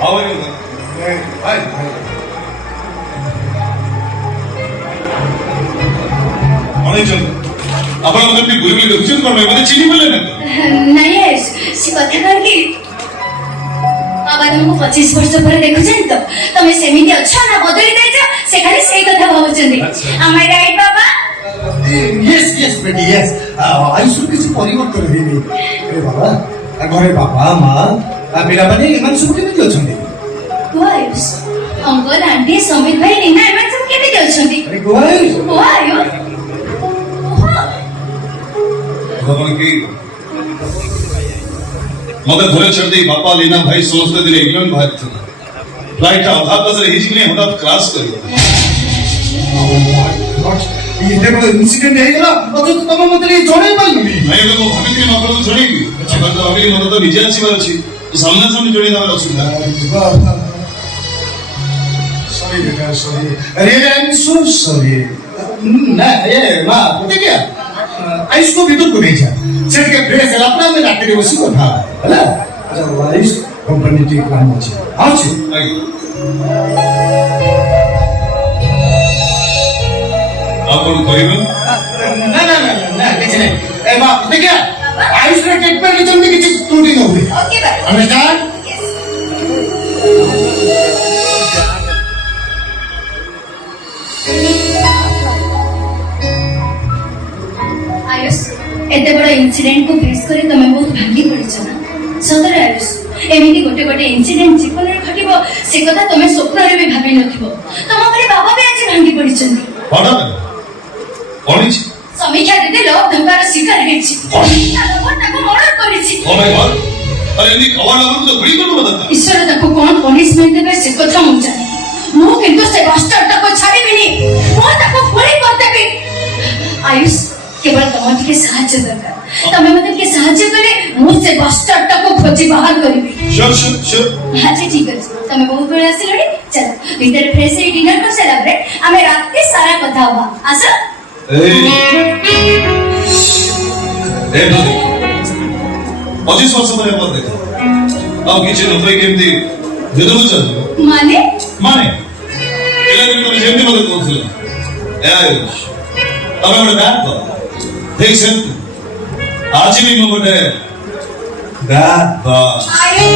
How are you? Hi. ଅନେଇଛନ୍ତି ଆପଣ କେମିତି ବୁଲି ବୁଲି ଦେଖୁଛନ୍ତି କଣ ପାଇଁ? ମତେ ଚିହ୍ନି ପାରିଲେ ନା? ନାଇଁ ସେ କଥା କଣ କି ବାବା ତମକୁ 25 ବର୍ଷ ପରେ ଦେଖୁଛନ୍ତି ତ ତମେ ସେମିତି ଅଛ ନା ବଦଳି ଯାଇଛ ସେ ଖାଲି ସେଇ କଥା ଭାବୁଛନ୍ତି। Am I right ବାବା? Yes, baby, yes. ଆୟୁଷର କିଛି ପରିବର୍ତ୍ତନ ହେଇନି। ବାବା ଘରେ ବାପା ମା ପିଲାମାନେ ଏମାନେ ସବୁ କେମିତି ଅଛନ୍ତି? ଆୟୁଷ ଅଙ୍କଲ ଆଣ୍ଟି ସମୀର ଭାଇ ରୀନା ଏମାନେ ସବୁ କେମିତି ଅଛନ୍ତି? ଆୟୁଷ ଭଗବାନ କି ମତେ ଘରେ ଛାଡ଼ି ବାପା ଲିନା ଭାଇ ସମସ୍ତେ ଦିନ ଇଂଲଣ୍ଡ ବାହାରିଥିଲା। ଫ୍ଲାଇଟ୍ ଅଧା ବସରେ ହେଇଛି ହଠାତ୍ କ୍ରାସ୍ କରିବ। ଏତେ ବଡ଼ ଇନସିଡେଣ୍ଟ ହେଇଗଲା ଅଥଚ ତମେ ମତେ ଟିକେ ଜଣେଇ ପାରିଲନି। ନାଇଁ ଏବେ ମୁଁ ଭାବିଥିଲି ମୁଁ ଆପଣଙ୍କୁ ଜଣେଇବି। ଆପଣ ତ ଭାବିଲି ମତେ ତ ନିଜେ ଆସିବାର ଅଛି, ସାମ୍ନାସାମ୍ନି ଜଣେଇ ଦେବାର ଅସୁବିଧା। Sorry, Beta, sorry. Really, I'm so sorry. ना ये माँ पता क्या आयुष को भी तो नहीं जा सेट के फ्रेश है अपना में रात के उसी को था है ना अच्छा आयुष कंपनी ठीक काम हो चाहिए आओ चाहिए आप कौन करेगा? ना किसी नहीं ए माँ पता क्या आयुष ने ट्रीटमेंट में जल्दी किसी टूटी न हुई ओके बाय अंडरस्टैंड आयुष एते बड़ा इंसिडेंट को फेस करे तमे बहुत भागी पड़िछ ना सदर आयुष एमिति गोटे गोटे इंसिडेंट जीवन रे घटिबो से कथा तमे स्वप्न रे भी भाबी नथिबो तम घरे बाबा भी आज भांगी पड़िछन पड़ा कौन छी समीक्षा देते लोग धमकार शिकार हेछि ताको मर्डर करिछि ओ माय गॉड अरे इनी खबर लागु तो गुली करनु बता ईश्वर ताको कोन पनिशमेंट देबे से कथा मु जाने मु किंतु से बास्टर्ड ताको छाड़ीबिनी मु ताको गुली कर देबी आयुष केवल तम टिके साहाय्य दरकार तमे मते के साहाय्य करे मु से बास्टर्ड ताको खोजी बाहर करबी श्योर हां जी ठीक है तमे बहुत बेला आसिलड़ी चलो भीतर फ्रेश हे डिनर कर सारा रे हमें रात के सारा कथा होबा आसा ए नदी 25 वर्ष ପରେ ଆପଣ ଦେଖ ଆଉ କିଛି ନଥାଏ କେମିତି ଯେଦୁ ଚଲ माने ପିଲା ଦିନ ତମେ ଯେମିତି ମତେ କହୁଥିଲ ଏ ଆୟୁଷ ତମେ ଗୋଟେ ବ୍ୟାଟ୍ କର ଠିକ ସେମିତି ଆଜି ବି ମୁଁ ଗୋଟେ ବ୍ୟାଟ୍ ଆଏ